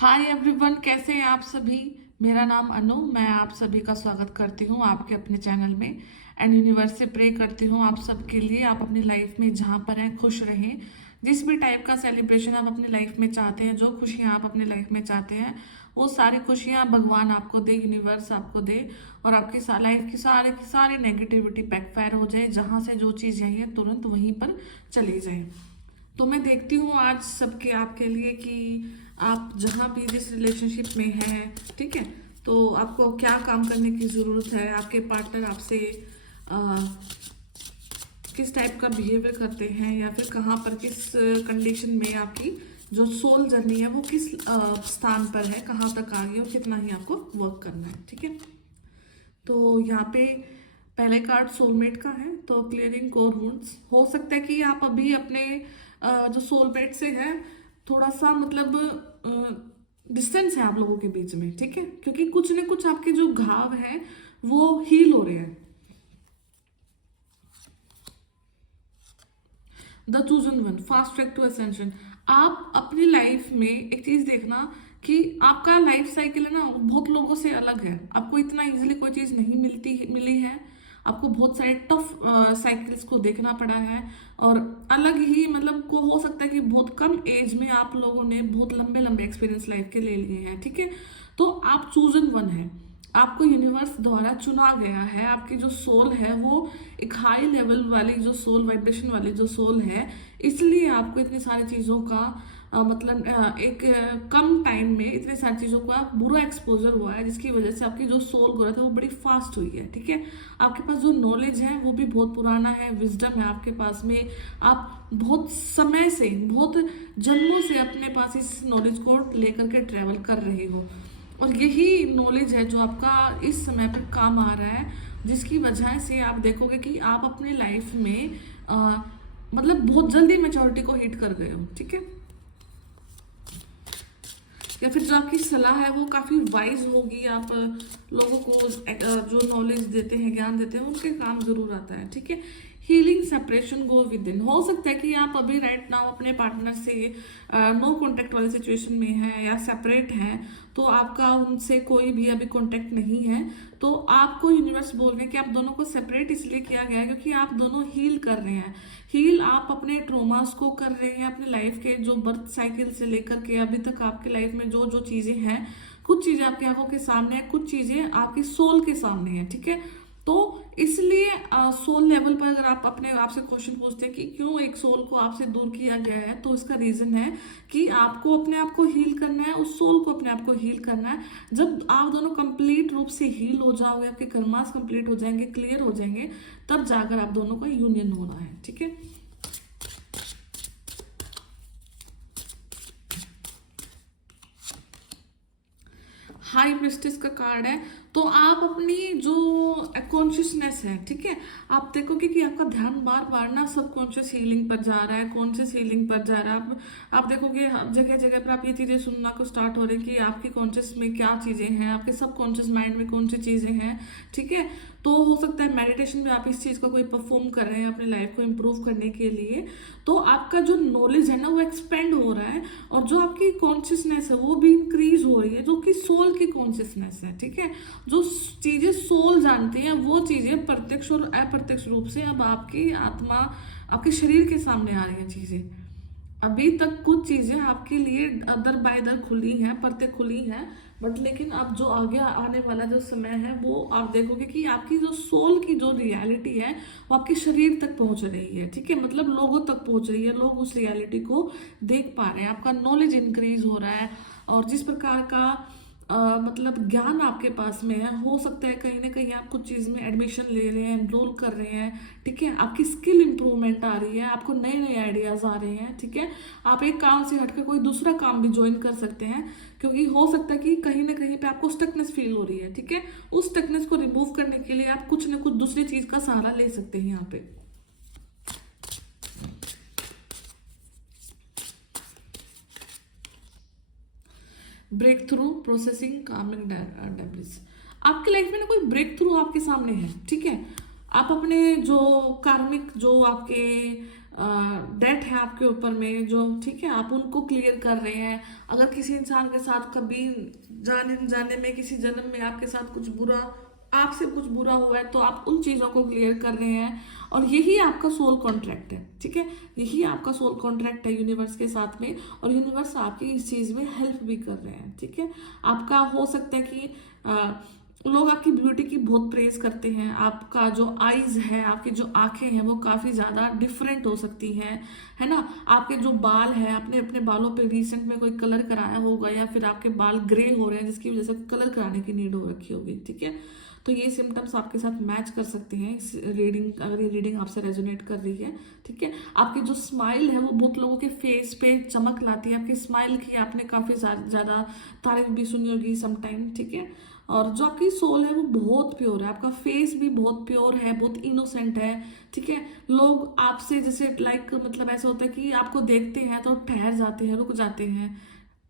Hi everyone, कैसे हैं आप सभी। मेरा नाम अनु, मैं आप सभी का स्वागत करती हूँ आपके अपने चैनल में। एंड यूनिवर्स से प्रे करती हूँ आप सबके लिए, आप अपनी लाइफ में जहाँ पर हैं खुश रहें। जिस भी टाइप का सेलिब्रेशन आप अपनी लाइफ में चाहते हैं, जो खुशियाँ आप अपनी लाइफ में चाहते हैं, वो सारी खुशियाँ भगवान आपको दे, यूनिवर्स आपको दे। और आपकी लाइफ की सारी नेगेटिविटी बैकफायर हो जाए, जहाँ से जो चीज़ आई है तुरंत वहीं पर चली जाए। तो मैं देखती हूँ आज सबके आपके लिए कि आप जहाँ भी जिस रिलेशनशिप में हैं, ठीक है, तो आपको क्या काम करने की ज़रूरत है। आपके पार्टनर आपसे अ, किस टाइप का बिहेवियर करते हैं, या फिर कहाँ पर किस कंडीशन में आपकी जो सोल जर्नी है वो किस स्थान पर है, कहाँ तक आ गई और कितना ही आपको वर्क करना है। ठीक है, तो यहाँ पे पहले कार्ड सोलमेट का है, तो क्लियरिंग कोर वुंड्स। हो सकता है कि आप अभी अपने जो सोलमेट से है थोड़ा सा मतलब डिस्टेंस है आप लोगों के बीच में, ठीक है, क्योंकि कुछ न कुछ आपके जो घाव है वो हील हो रहे हैं। The chosen one, fast track to ascension. आप अपनी लाइफ में एक चीज देखना कि आपका लाइफ साइकिल है ना, बहुत लोगों से अलग है। आपको इतना इजीली कोई चीज नहीं मिली है। आपको बहुत सारे टफ साइकिल्स को देखना पड़ा है, और अलग ही मतलब को हो सकता है कि बहुत कम एज में आप लोगों ने बहुत लंबे लंबे एक्सपीरियंस लाइफ के ले लिए हैं। ठीक है, तो आप चूजन वन है, आपको यूनिवर्स द्वारा चुना गया है। आपकी जो सोल है वो एक हाई लेवल वाली जो सोल, वाइब्रेशन वाली जो सोल है, इसलिए आपको इतनी सारी चीज़ों का मतलब एक कम टाइम में इतनी सारी चीज़ों का बुरा एक्सपोजर हुआ है, जिसकी वजह से आपकी जो सोल ग्रोथ है वो बड़ी फास्ट हुई है। ठीक है, आपके पास जो नॉलेज है वो भी बहुत पुराना है, विजडम है आपके पास में। आप बहुत समय से, बहुत जन्मों से अपने पास इस नॉलेज को लेकर के ट्रेवल कर रहे हो, और यही नॉलेज है जो आपका इस समय पर काम आ रहा है, जिसकी वजह से आप देखोगे कि आप अपने लाइफ में मतलब बहुत जल्दी मैच्योरिटी को हिट कर गए हो। ठीक है, या फिर जो आपकी सलाह है वो काफ़ी वाइज होगी। आप लोगों को जो नॉलेज देते हैं, ज्ञान देते हैं, उनके काम जरूर आता है। ठीक है, healing separation go with in. हो सकता है कि आप अभी राइट नाउ अपने पार्टनर से नो कांटेक्ट वाली सिचुएशन में है या सेपरेट हैं, तो आपका उनसे कोई भी अभी कांटेक्ट नहीं है। तो आपको यूनिवर्स बोल रहे हैं कि आप दोनों को सेपरेट इसलिए किया गया है क्योंकि आप दोनों हील कर रहे हैं। हील आप अपने ट्रोमास को कर रहे हैं, अपने लाइफ के जो बर्थ साइकिल से लेकर के अभी तक आपकी लाइफ में जो जो चीजें हैं, कुछ चीजें आपकी आंखों के सामने है, कुछ चीजें आपकी सोल के सामने है। ठीक है, तो इसलिए सोल लेवल पर अगर आप अपने आप से क्वेश्चन पूछते हैं कि क्यों एक सोल को आपसे दूर किया गया है, तो इसका रीजन है कि आपको अपने आप को हील करना है, उस सोल को अपने आप को हील करना है। जब आप दोनों कंप्लीट रूप से हील हो जाओगे, आपके कर्मास कंप्लीट हो जाएंगे, क्लियर हो जाएंगे, तब जाकर आप दोनों का यूनियन होना है। ठीक है, हाई प्रिस्टेस का कार्ड है, तो आप अपनी जो कॉन्शियसनेस है, ठीक है, आप देखोगे कि आपका ध्यान बार बार ना सबकॉन्शियस हीलिंग पर जा रहा है, कॉन्शियस हीलिंग पर जा रहा है। आप देखोगे जगह जगह पर आप ये चीजें सुनना को स्टार्ट हो रही है कि आपकी कॉन्शियस में क्या चीजें हैं, आपके सबकॉन्शियस माइंड में कौन सी चीजें हैं। ठीक है, तो हो सकता है मेडिटेशन में आप इस चीज को कोई परफॉर्म कर रहे हैं अपनी लाइफ को इम्प्रूव करने के लिए, तो आपका जो नॉलेज है ना वो एक्सपेंड हो रहा है, और जो आपकी कॉन्शियसनेस है वो भी इंक्रीज हो रही है, जो कि सोल की कॉन्शियसनेस है। ठीक है, जो चीजें सोल जानती हैं वो चीजें प्रत्यक्ष और अप्रत्यक्ष रूप से अब आपकी आत्मा, आपके शरीर के सामने आ रही हैं चीजें। अभी तक कुछ चीजें आपके लिए दर बाय दर खुली हैं, परतें खुली हैं, बट लेकिन अब जो आगे आने वाला जो समय है वो आप देखोगे कि आपकी जो सोल की जो रियलिटी है वो आपके शरीर तक पहुंच रही है। ठीक है, मतलब लोगों तक पहुंच रही है, लोग उस रियलिटी को देख पा रहे हैं, आपका नॉलेज इंक्रीज हो रहा है, और जिस प्रकार का मतलब ज्ञान आपके पास में है, हो सकता है कहीं ना कहीं आप कुछ चीज़ में एडमिशन ले रहे हैं, एनरोल कर रहे हैं। ठीक है, आपकी स्किल इंप्रूवमेंट आ रही है, आपको नए नए आइडियाज आ रहे हैं। ठीक है, आप एक काम से हटकर कोई दूसरा काम भी ज्वाइन कर सकते हैं, क्योंकि हो सकता है कि कहीं ना कहीं पे आपको स्टकनेस फील हो रही है। ठीक है, उस स्टकनेस को रिमूव करने के लिए आप कुछ ना कुछ दूसरी चीज का सहारा ले सकते हैं यहाँ पे। Break through, processing, coming debris. आपकी लाइफ में ना कोई ब्रेक थ्रू आपके सामने है। ठीक है, आप अपने जो कार्मिक जो आपके डेट है आपके ऊपर में जो, ठीक है, आप उनको क्लियर कर रहे हैं। अगर किसी इंसान के साथ कभी जाने जाने में किसी जन्म में आपके साथ कुछ बुरा, आपसे कुछ बुरा हुआ है, तो आप उन चीज़ों को क्लियर कर रहे हैं। और यही आपका सोल कॉन्ट्रैक्ट है, ठीक है, यही आपका सोल कॉन्ट्रैक्ट है यूनिवर्स के साथ में। और यूनिवर्स आपकी इस चीज़ में हेल्प भी कर रहे हैं, ठीक है। आपका हो सकता है कि लोग आपकी ब्यूटी की बहुत प्रेज करते हैं। आपका जो आईज है, आपकी जो आंखें हैं, वो काफ़ी ज़्यादा डिफरेंट हो सकती हैं, है ना। आपके जो बाल है, आपने अपने बालों पे रिसेंट में कोई कलर कराया होगा, या फिर आपके बाल ग्रे हो रहे हैं जिसकी वजह से कलर कराने की नीड हो रखी होगी, ठीक है। तो ये सिम्टम्स आपके साथ मैच कर सकते हैं इस रीडिंग, अगर ये रीडिंग आपसे रेजोनेट कर रही है, ठीक है। आपकी जो स्माइल है वो बहुत लोगों के फेस पे चमक लाती है। आपकी स्माइल की आपने काफ़ी ज़्यादा तारीफ भी सुनी होगी समटाइम, ठीक है। और जो आपकी सोल है वो बहुत प्योर है, आपका फेस भी बहुत प्योर है, बहुत इनोसेंट है, ठीक है। लोग आपसे जैसे लाइक मतलब ऐसा होता है कि आपको देखते हैं तो ठहर जाते हैं, रुक जाते हैं,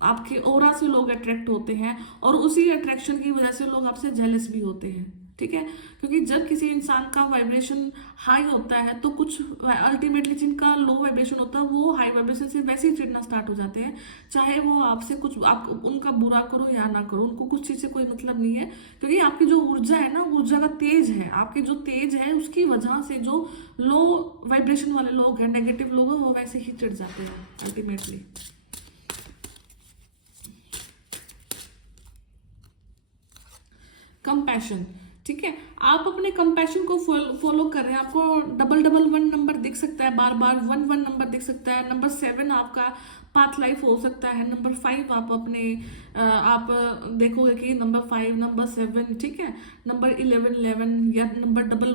आपके ऑरा से लोग अट्रैक्ट होते हैं, और उसी अट्रैक्शन की वजह से लोग आपसे जेलस भी होते हैं, ठीक है। क्योंकि जब किसी इंसान का वाइब्रेशन हाई होता है तो कुछ अल्टीमेटली जिनका लो वाइब्रेशन होता है वो हाई वाइब्रेशन से वैसे ही चिढ़ना स्टार्ट हो जाते हैं। चाहे वो आपसे कुछ, आप उनका बुरा करो या ना करो, उनको कुछ चीज़ से कोई मतलब नहीं है। क्योंकि आपकी जो ऊर्जा है ना, ऊर्जा का तेज है, आपकी जो तेज है उसकी वजह से जो लो वाइब्रेशन वाले लोग हैं, नेगेटिव लोग हैं, वो वैसे ही चिढ़ जाते हैं अल्टीमेटली। कंपैशन, ठीक है, आप अपने कंपैशन को फॉलो कर रहे हैं। आपको 111 नंबर दिख सकता है, बार बार 11 नंबर दिख सकता है। नंबर 7 आपका पाथ लाइफ हो सकता है। नंबर 5 आप अपने आप देखोगे कि नंबर 5, नंबर 7, ठीक है, नंबर 11 या नंबर 11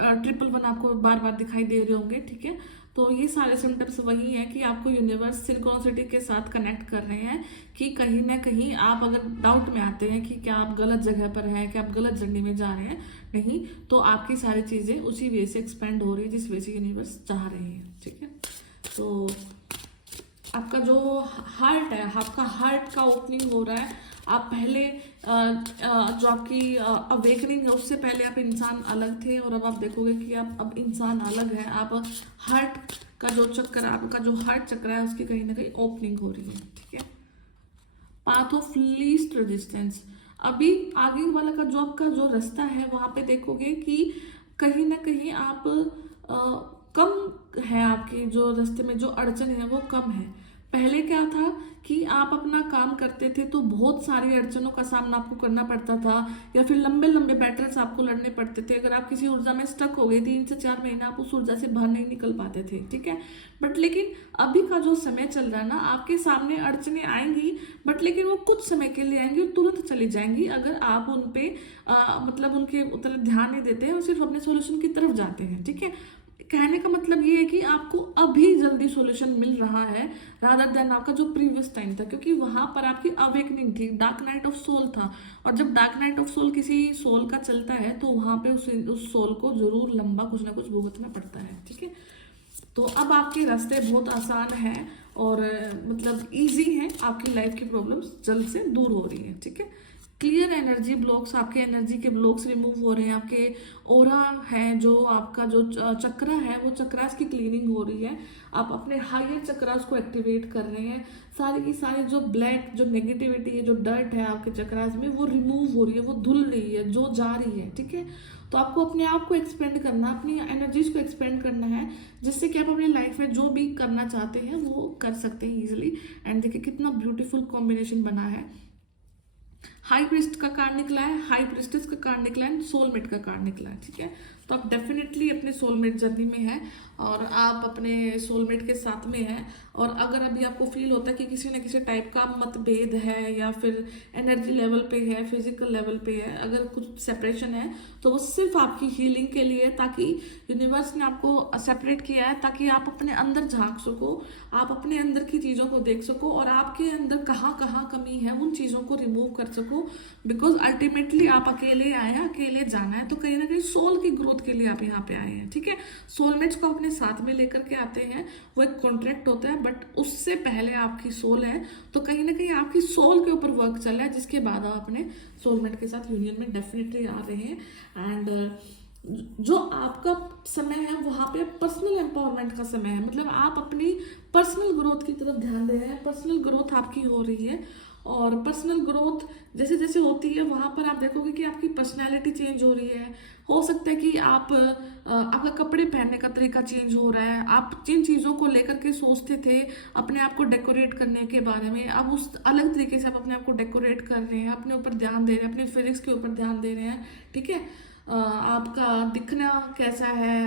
111 आपको बार बार दिखाई दे रहे होंगे, ठीक है। तो ये सारे सिम्टम्स वही हैं कि आपको यूनिवर्स सिंक्रोनिसिटी के साथ कनेक्ट कर रहे हैं कि कहीं ना कहीं आप अगर डाउट में आते हैं कि क्या आप गलत जगह पर हैं, क्या आप गलत जर्नी में जा रहे हैं, नहीं, तो आपकी सारी चीज़ें उसी वे से एक्सपेंड हो रही है जिस वे से यूनिवर्स चाह रही है, ठीक है। तो आपका जो हार्ट है, आपका हार्ट का ओपनिंग हो रहा है। आप पहले जो आपकी अवेकनिंग है उससे पहले आप इंसान अलग थे, और अब आप देखोगे कि आप अब इंसान अलग है। आप हार्ट का जो चक्र, आपका जो हार्ट चक्र है उसकी कहीं ना कहीं ओपनिंग हो रही है, ठीक है। पाथ ऑफ लीस्ट रेजिस्टेंस, अभी आगे वाला का जो आपका जो रास्ता है वहां पे देखोगे कि कहीं ना कहीं आप कम है, आपके जो रास्ते में जो अड़चन है वो कम है। पहले क्या था कि आप अपना काम करते थे तो बहुत सारी अड़चनों का सामना आपको करना पड़ता था, या फिर लंबे लंबे बैटल्स आपको लड़ने पड़ते थे। अगर आप किसी ऊर्जा में स्टक हो गए 3 से 4 महीना आप उस ऊर्जा से बाहर नहीं निकल पाते थे, ठीक है। बट लेकिन अभी का जो समय चल रहा है ना, आपके सामने अड़चने आएंगी, बट लेकिन वो कुछ समय के लिए आएंगी और तुरंत चली जाएंगी अगर आप उन पे मतलब उनके उतर ध्यान नहीं देते हैं और सिर्फ अपने सोल्यूशन की तरफ जाते हैं, ठीक है। कहने का मतलब ये है कि आपको अभी जल्दी सॉल्यूशन मिल रहा है रादर देन आपका जो प्रीवियस टाइम था, क्योंकि वहां पर आपकी अवेकनिंग थी, डार्क नाइट ऑफ सोल था। और जब डार्क नाइट ऑफ सोल किसी सोल का चलता है तो वहां पे उस सोल को जरूर लंबा कुछ ना कुछ भुगतना पड़ता है, ठीक है। तो अब आपके रास्ते बहुत आसान हैं और मतलब इजी हैं, आपकी लाइफ की प्रॉब्लम्स जल्द से दूर हो रही है, ठीक है। क्लियर एनर्जी ब्लॉक्स, आपके एनर्जी के ब्लॉक्स रिमूव हो रहे हैं। आपके ओरा है, जो आपका जो चक्रा है, वो चक्रास की क्लीनिंग हो रही है। आप अपने हायर चक्रास को एक्टिवेट कर रहे हैं। सारी की सारी जो ब्लैक जो नेगेटिविटी है, जो डर्ट है आपके चक्रास में, वो रिमूव हो रही है, वो धुल रही है, जो जा रही है, ठीक है। तो आपको अपने आप को एक्सपेंड करना, अपनी एनर्जीज को एक्सपेंड करना है, जिससे कि आप अपनी लाइफ में जो भी करना चाहते हैं वो कर सकते हैं इजिली। एंड देखिए कितना ब्यूटीफुल कॉम्बिनेशन बना है। हाई प्रिस्ट का कार्ड निकला है, हाई प्रिस्टेस का कार्ड निकला है, सोलमेट का कार्ड निकला है, ठीक है। तो आप डेफिनेटली अपने सोलमेट जर्नी में हैं और आप अपने सोलमेट के साथ में हैं। और अगर अभी आपको फील होता है कि किसी न किसी टाइप का मतभेद है, या फिर एनर्जी लेवल पे है, फिजिकल लेवल पे है, अगर कुछ सेपरेशन है, तो वो सिर्फ आपकी हीलिंग के लिए है, ताकि यूनिवर्स ने आपको सेपरेट किया है ताकि आप अपने अंदर झांक सको, आप अपने अंदर की चीज़ों को देख सको और आपके अंदर कहाँ कहाँ कमी है उन चीज़ों को रिमूव कर सको। बिकॉज अल्टीमेटली आप अकेले आए हैं, अकेले जाना है, तो कहीं ना कहीं सोल की ग्रोथ के लिए आप यहाँ पे आए हैं, ठीक है। सोलमेट्स को अपने साथ में लेकर के आते हैं, वो एक कॉन्ट्रैक्ट होता है, बट उससे पहले आपकी सोल है, तो कहीं ना कहीं आपकी सोल के ऊपर वर्क चल रहा है, जिसके बाद आप अपने सोलमेट के साथ यूनियन में डेफिनेटली आ रहे हैं। एंड जो आपका समय है वहाँ पे पर्सनल एम्पावरमेंट का समय है, मतलब आप अपनी पर्सनल ग्रोथ की तरफ ध्यान दे रहे हैं, पर्सनल ग्रोथ आपकी हो रही है। और पर्सनल ग्रोथ जैसे जैसे होती है वहाँ पर आप देखोगे कि आपकी पर्सनैलिटी चेंज हो रही है। हो सकता है कि आपका कपड़े पहनने का तरीका चेंज हो रहा है, आप जिन चीज़ों को लेकर के सोचते थे अपने आप को डेकोरेट करने के बारे में, अब उस अलग तरीके से आप अपने आप को डेकोरेट कर रहे हैं, अपने ऊपर ध्यान दे रहे हैं, अपने फिजिक्स के ऊपर ध्यान दे रहे हैं, ठीक है। आपका दिखना कैसा है,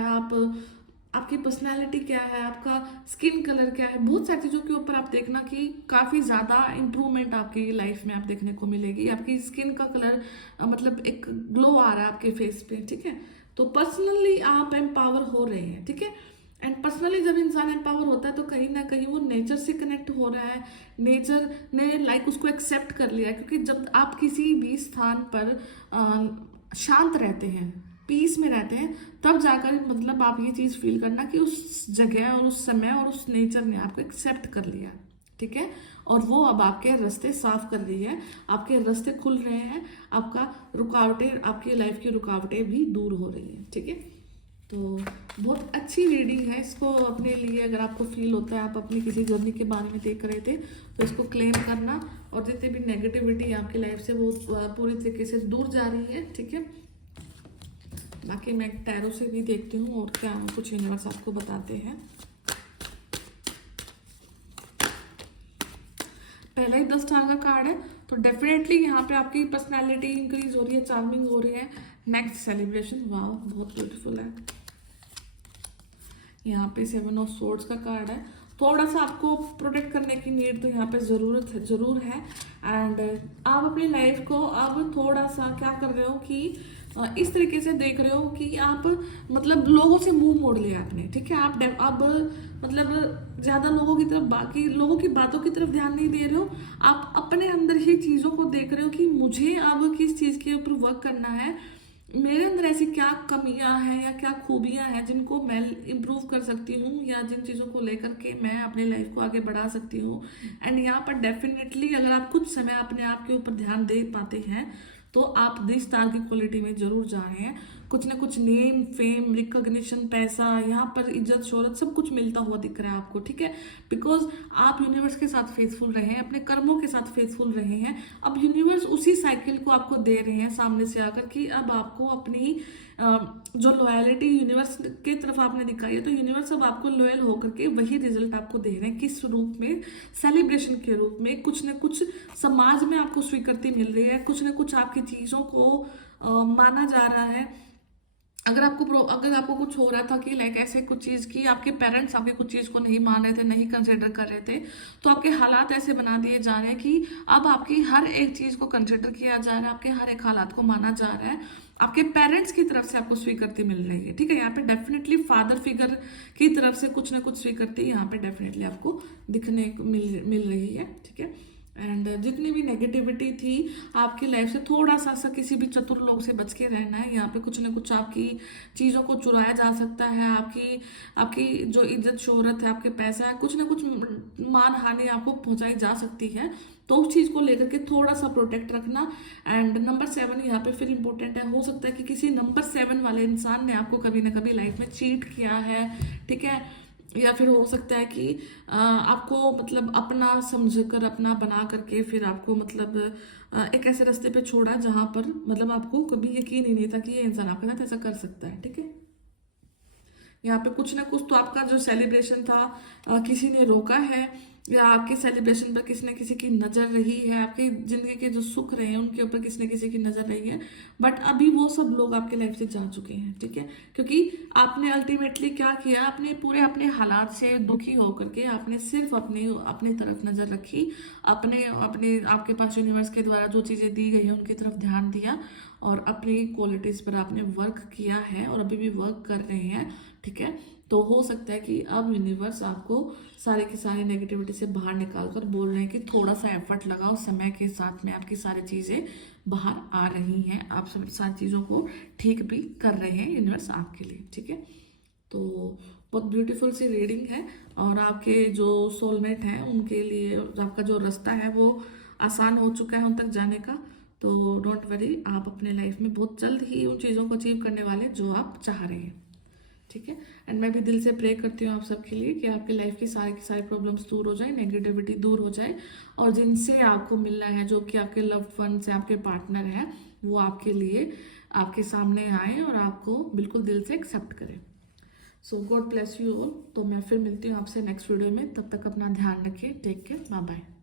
आपकी पर्सनालिटी क्या है, आपका स्किन कलर क्या है, बहुत सारी चीज़ों के ऊपर आप देखना कि काफ़ी ज़्यादा इम्प्रूवमेंट आपकी लाइफ में आप देखने को मिलेगी। आपकी स्किन का कलर मतलब एक ग्लो आ रहा है आपके फेस पे, ठीक है। तो पर्सनली आप एम्पावर हो रहे हैं, ठीक है। एंड पर्सनली जब इंसान एम्पावर होता है तो कहीं ना कहीं वो नेचर से कनेक्ट हो रहा है, नेचर ने लाइक उसको एक्सेप्ट कर लिया है। क्योंकि जब आप किसी भी स्थान पर शांत रहते हैं, पीस में रहते हैं, तब जाकर मतलब आप ये चीज़ फील करना कि उस जगह और उस समय और उस नेचर ने आपको एक्सेप्ट कर लिया, ठीक है। और वो अब आपके रास्ते साफ कर रही है, आपके रास्ते खुल रहे हैं, आपका रुकावटें, आपकी लाइफ की रुकावटें भी दूर हो रही हैं, ठीक है। तो बहुत अच्छी रीडिंग है, इसको अपने लिए अगर आपको फील होता है आप अपनी किसी जर्नी के बारे में देख रहे थे तो इसको क्लेम करना, और जितनी भी नेगेटिविटी आपकी लाइफ से वो पूरी तरीके से दूर जा रही है, ठीक है। बाकी मैं टैरो से भी देखती हूँ और क्या कुछ यूनिवर्स आपको बताते हैं। पहला ही 10 स्टार का कार्ड है, तो डेफिनेटली यहाँ पे आपकी पर्सनालिटी इंक्रीज हो रही है, चार्मिंग हो रही है। नेक्स्ट सेलिब्रेशन, वाह बहुत ब्यूटीफुल है। यहाँ पे 7 ऑफ सोर्ड्स का कार्ड है। थोड़ा सा आपको प्रोटेक्ट करने की नीड तो यहाँ पे जरूर है। एंड आप अपनी लाइफ को अब थोड़ा सा क्या कर रहे हो कि इस तरीके से देख रहे हो कि आप मतलब लोगों से मुंह मोड़ लिया आपने, ठीक है। आप अब मतलब ज्यादा लोगों की तरफ, बाकी लोगों की बातों की तरफ ध्यान नहीं दे रहे हो, आप अपने अंदर ही चीजों को देख रहे हो कि मुझे अब किस चीज के ऊपर वर्क करना है, मेरे अंदर ऐसी क्या कमियां हैं या क्या खूबियां हैं जिनको मैं इम्प्रूव कर सकती हूँ, या जिन चीज़ों को लेकर के मैं अपनी लाइफ को आगे बढ़ा सकती हूँ। एंड यहाँ पर डेफिनेटली अगर आप कुछ समय अपने आप के ऊपर ध्यान दे पाते हैं तो आप 10 स्टार की क्वालिटी में जरूर जा रहे हैं। कुछ ना कुछ नेम, फेम, रिकॉग्निशन, पैसा, यहाँ पर इज्जत, शोहरत सब कुछ मिलता हुआ दिख रहा है आपको, ठीक है। बिकॉज आप यूनिवर्स के साथ फेथफुल रहे हैं, अपने कर्मों के साथ फेथफुल रहे हैं। अब यूनिवर्स उसी साइकिल को आपको दे रहे हैं सामने से आकर कि अब आपको अपनी जो लॉयलिटी यूनिवर्स की तरफ आपने दिखाई है, तो यूनिवर्स अब आपको लॉयल होकर के वही रिजल्ट आपको दे रहे हैं। किस रूप में? सेलिब्रेशन के रूप में। कुछ न कुछ समाज में आपको स्वीकृति मिल रही है, कुछ न कुछ आपकी चीज़ों को माना जा रहा है। अगर आपको कुछ हो रहा था कि लाइक ऐसे कुछ चीज़ की आपके पेरेंट्स आपके कुछ चीज़ को नहीं मान रहे थे, नहीं कंसिडर कर रहे थे, तो आपके हालात ऐसे बना दिए जा रहे हैं कि अब आपकी हर एक चीज़ को कंसिडर किया जा रहा है, आपके हर एक हालात को माना जा रहा है, आपके पेरेंट्स की तरफ से आपको स्वीकृति मिल रही है, ठीक है। यहाँ पे डेफिनेटली फादर फिगर की तरफ से कुछ ना कुछ स्वीकृति यहाँ पे डेफिनेटली आपको दिखने को मिल रही है, ठीक है। एंड जितनी भी नेगेटिविटी थी आपकी लाइफ से, थोड़ा सा किसी भी चतुर लोग से बच के रहना है। यहाँ पे कुछ ना कुछ आपकी चीज़ों को चुराया जा सकता है, आपकी आपकी जो इज्जत शोहरत है, आपके पैसा है, कुछ ना कुछ मान हानि आपको पहुंचाई जा सकती है, तो उस चीज़ को लेकर के थोड़ा सा प्रोटेक्ट रखना। एंड नंबर 7 यहाँ पे फिर इंपॉर्टेंट है। हो सकता है कि किसी नंबर 7 वाले इंसान ने आपको कभी ना कभी लाइफ में चीट किया है, ठीक है। या फिर हो सकता है कि आपको मतलब अपना समझकर, अपना बना करके फिर आपको मतलब एक ऐसे रास्ते पे छोड़ा जहां पर मतलब आपको कभी यकीन ही नहीं था कि ये इंसान आपके साथ ऐसा कर सकता है, ठीक है। यहाँ पे कुछ ना कुछ तो आपका जो सेलिब्रेशन था किसी ने रोका है, या आपके सेलिब्रेशन पर किसी न किसी की नज़र रही है, आपकी ज़िंदगी के जो सुख रहे हैं उनके ऊपर किसी न किसी की नज़र रही है। बट अभी वो सब लोग आपके लाइफ से जा चुके हैं, ठीक है। क्योंकि आपने अल्टीमेटली क्या किया, अपने हालात से दुखी होकर के आपने सिर्फ अपनी तरफ नज़र रखी, अपने आपके पास यूनिवर्स के द्वारा जो चीज़ें दी गई हैं उनकी तरफ ध्यान दिया, और अपनी क्वालिटीज़ पर आपने वर्क किया है और अभी भी वर्क कर रहे हैं, ठीक है। तो हो सकता है कि अब यूनिवर्स आपको सारी की सारी नेगेटिविटी से बाहर निकाल कर बोल रहे हैं कि थोड़ा सा एफर्ट लगाओ, समय के साथ में आपकी सारी चीज़ें बाहर आ रही हैं, आप सब सारी चीज़ों को ठीक भी कर रहे हैं यूनिवर्स आपके लिए, ठीक है। तो बहुत ब्यूटीफुल सी रीडिंग है, और आपके जो सोलमेट हैं उनके लिए आपका जो रास्ता है वो आसान हो चुका है उन तक जाने का। तो डोंट वरी, आप अपने लाइफ में बहुत जल्द ही उन चीज़ों को अचीव करने वाले जो आप चाह रहे हैं, ठीक है। एंड मैं भी दिल से प्रे करती हूँ आप सबके लिए कि आपकी लाइफ की सारी प्रॉब्लम्स दूर हो जाए, नेगेटिविटी दूर हो जाए, और जिनसे आपको मिलना है, जो कि आपके लव्ड वंस हैं, आपके पार्टनर हैं, वो आपके लिए आपके सामने आए और आपको बिल्कुल दिल से एक्सेप्ट करें। सो गॉड ब्लेस यू ऑल। तो मैं फिर मिलती हूँ आपसे नेक्स्ट वीडियो में, तब तक अपना ध्यान रखिए, टेक केयर, बाय बाय।